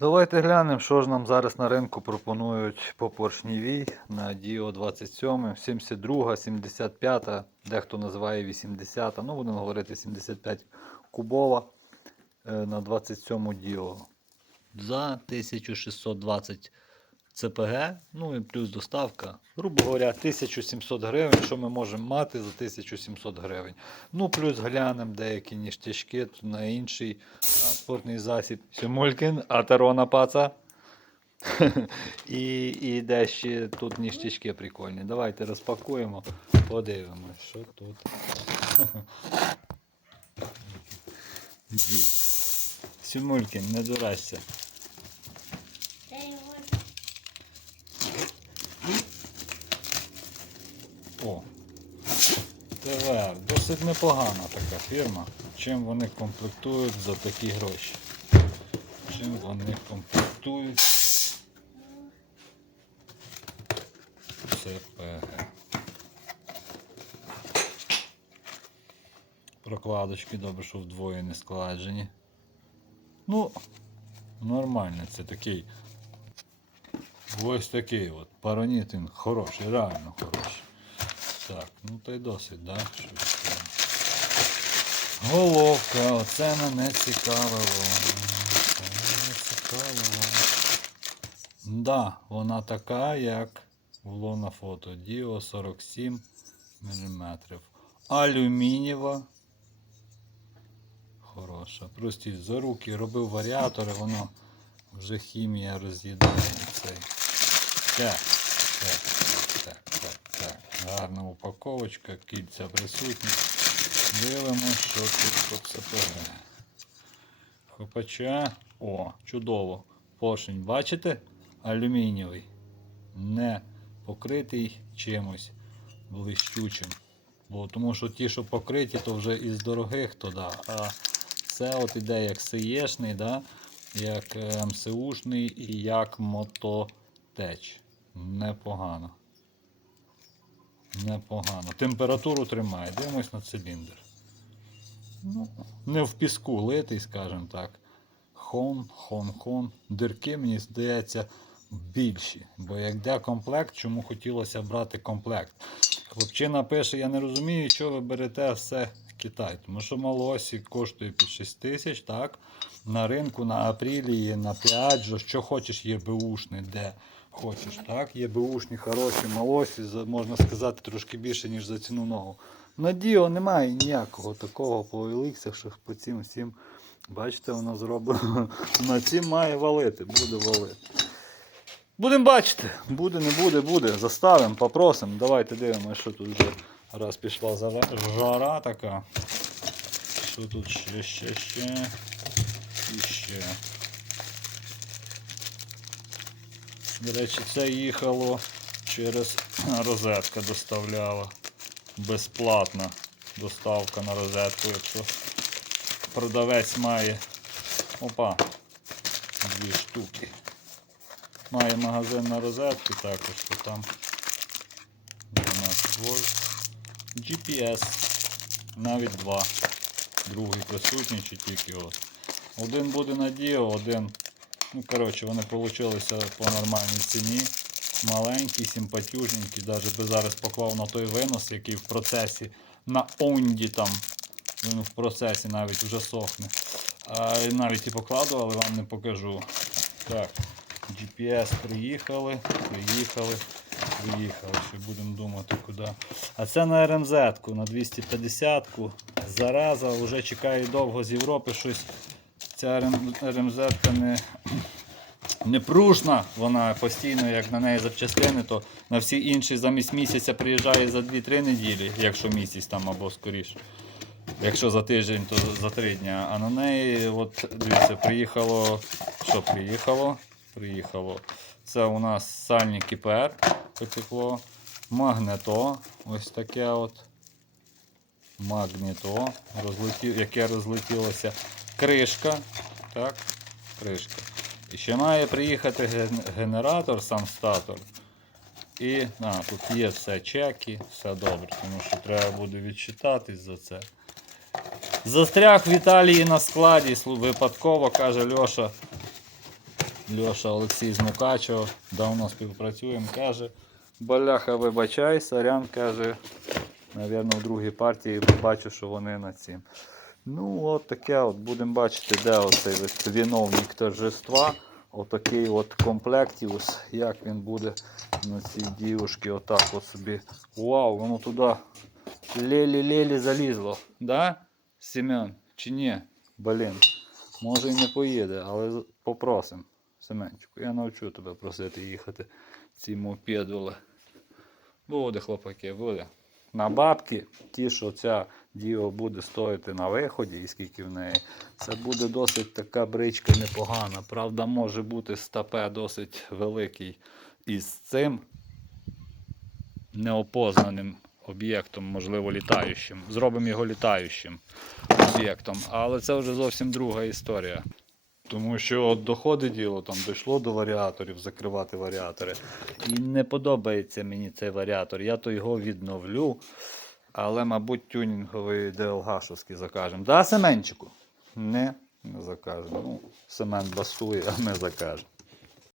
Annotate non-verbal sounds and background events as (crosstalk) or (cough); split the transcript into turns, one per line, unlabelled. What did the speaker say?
Давайте глянемо, що ж нам зараз на ринку пропонують по поршнівій на Діо 27, 72, 75, дехто називає 80, ну будемо говорити 75 кубова е, на 27 Діо. За 1620 ЦПГ, ну і плюс доставка. Грубо говоря, 1700 гривень, що ми можемо мати за 1700 гривень. Ну, плюс глянемо деякі ніштячки на інший транспортний засіб. Сюмулькін, а Тарона паца. (laughs) і, і де ще тут ніштячки прикольні. Давайте розпакуємо, подивимось, що тут. (laughs) Сюмулькін, не дурайся.
Та його
О, ТВР. Досить непогана така фірма. Чим вони комплектують за такі гроші? Чим вони комплектують ЦПГ. Прокладочки добре, що вдвоє не складжені. Ну, нормально, це такий. Ось такий от. Параніт хороший, реально хороший. Так, ну то й досить, да? Головка, оце мене цікавило. Це мене цікавило. Да, вона така, як було на фото. Діо 47 мм. Алюмінієва. Хороша. Простіть, за руки робив варіатори, воно вже хімія роз'їдає цей. Так, так. Гарна упаковочка, кільця присутні. Дивимося, що тут по ЦПГ. Хопача. О, чудово. Поршень, бачите? Алюмінієвий. Не покритий чимось блищучим. Бо, тому що ті, що покриті, то вже із дорогих то да. А це от іде як сиєшний, да? як МСУшний і як мототеч. Непогано. Непогано. Температуру тримає. Дивимось на циліндр. Ну, не в піску литий, скажімо так. Хон, хон, хон. Дирки, мені здається, більші. Бо як де комплект, чому хотілося брати комплект. Хлопчина пише, я не розумію, що ви берете все Китай. Тому що малосі коштує під 6 тисяч, так? На ринку на апрілії, на Піаджо, що хочеш, є беушний, де хочеш. так? Є беушні, хороші малосі, можна сказати, трошки більше, ніж за ціну ногу. На Діо немає ніякого такого по еліксах, що по цим всім. Бачите, воно зроблено. (laughs) На цим має валити, буде валити. Будемо бачити, буде, не буде, буде. Заставимо, попросимо. Давайте дивимося, що тут вже раз пішла жара така. Що тут ще, ще, ще і ще. До речі, це їхало через розетка доставляла. Безплатна доставка на розетку, якщо продавець має. Опа, дві штуки. Має магазин на розетки також, то там 12 вольт. GPS. Навіть два. Другий присутній чи тільки от. Один буде на Діо, один. Ну, коротше, вони получилися по нормальній ціні. Маленький, симпатюжненький. Навіть би зараз поклав на той винос, який в процесі на онді там. Він в процесі навіть вже сохне. А навіть і покладу, але вам не покажу. Так, GPS приїхали, приїхали, приїхали. Ще будемо думати куди. А це на РМЗ на 250-ку. Зараза, вже чекає довго з Європи щось. Ця РМЗ не, не пружна, вона постійно, як на неї запчастини, то на всі інші замість місяця приїжджає за 2-3 неділі, якщо місяць там або скоріше. Якщо за тиждень, то за 3 дня. А на неї, от дивіться, приїхало. Що приїхало? Приїхало. Це у нас сальник КПР потекло. Магнето. Ось таке от. Магніто, розлетів, яке розлетілося. Кришка. Так, кришка. І ще має приїхати генератор, сам статор. І а, тут є все чеки, все добре, тому що треба буде відчитатись за це. Застряг в Італії на складі, випадково, каже Льоша. Льоша Олексій з Мукачева, давно співпрацюємо, каже, Баляха, вибачай, сорян, каже, Навірно, в другій партії побачу, що вони на цім. Ну, от таке, от будемо бачити, де оцей виновник торжества. Отакий от комплектіус, як він буде на цій дівушці, отак от собі. Вау, воно туди лелі-лелі залізло. Да? Семен, чи ні? Блін. Може і не поїде, але з- попросим. Семенчику, я навчу тебе просити їхати ці мопедули. Буде, хлопаки, буде. На бабки, ті, що ця діо буде стоїти на виході, і скільки в неї, це буде досить така бричка непогана. Правда, може бути стапе досить великий із цим неопознаним об'єктом, можливо, літаючим. Зробимо його літаючим об'єктом. Але це вже зовсім друга історія. Тому що от доходить діло, там дійшло до варіаторів, закривати варіатори. І не подобається мені цей варіатор. Я то його відновлю. Але, мабуть, тюнінговий DLG-шовський закажемо. Да, Семенчику? Не, не закажемо. Ну, Семен басує, а ми закажемо.